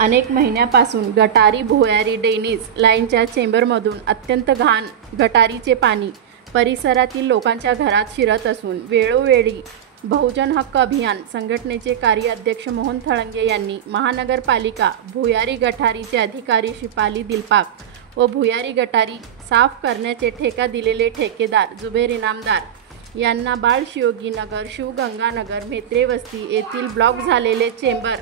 अनेक महिन्यापासून गटारी भुयारी ड्रेनेज लाईनच्या चेंबरमधून अत्यंत घाण गटारीचे पाणी परिसरातील लोकांच्या घरात शिरत असून वेळोवेळी बहुजन हक्क अभियान संघटनेचे कार्याध्यक्ष मोहन थळंगे यांनी महानगरपालिका भुयारी गटारीचे अधिकारी शिपाली दिलपाक व भुयारी गटारी साफ करण्याचे ठेका दिलेले ठेकेदार जुबेर इनामदार यांना बाळशियोगी नगर, शिवगंगानगर, म्हेत्रे वस्ती येथील ब्लॉक झालेले चेंबर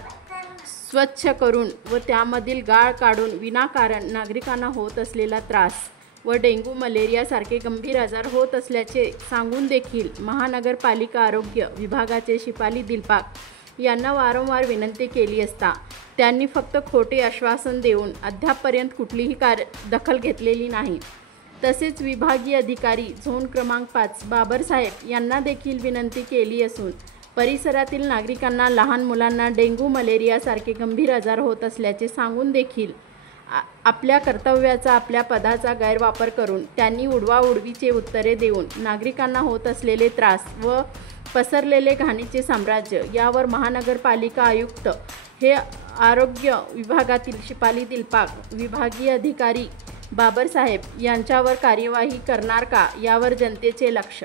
स्वच्छ करून व त्यामधील गाळ काढून विनाकारण नागरिकांना होत असलेला त्रास व डेंग्यू मलेरिया सारखे गंभीर आजार होत असल्याचे सांगून देखील महानगरपालिका आरोग्य विभागाचे शिपाली दिलपाक यांना वारंवार विनंती केली असता त्यांनी फक्त खोटे आश्वासन देऊन अद्यापपर्यंत कुठलीही दखल घेतलेली नाही। तसेच विभागीय अधिकारी झोन क्रमांक 5 बाबरसाहेब यांना देखील विनंती केली असून परिसरातील नागरिकांना लहान मुलांना डेंग्यू मलेरिया सारखे गंभीर आजार होत असल्याचे सांगून देखील आपल्या कर्तव्याचा आपल्या पदाचा गैरवापर करून त्यांनी उडवाउडवीचे उत्तरे देऊन नागरिकांना होत असलेले त्रास व पसरलेले घाणीचे साम्राज्य यावर महानगरपालिका आयुक्त हे आरोग्य विभागातील शिपाली दिलपाक, विभागीय अधिकारी बाबरसाहेब यांच्यावर कार्यवाही करणार का यावर जनतेचे लक्ष।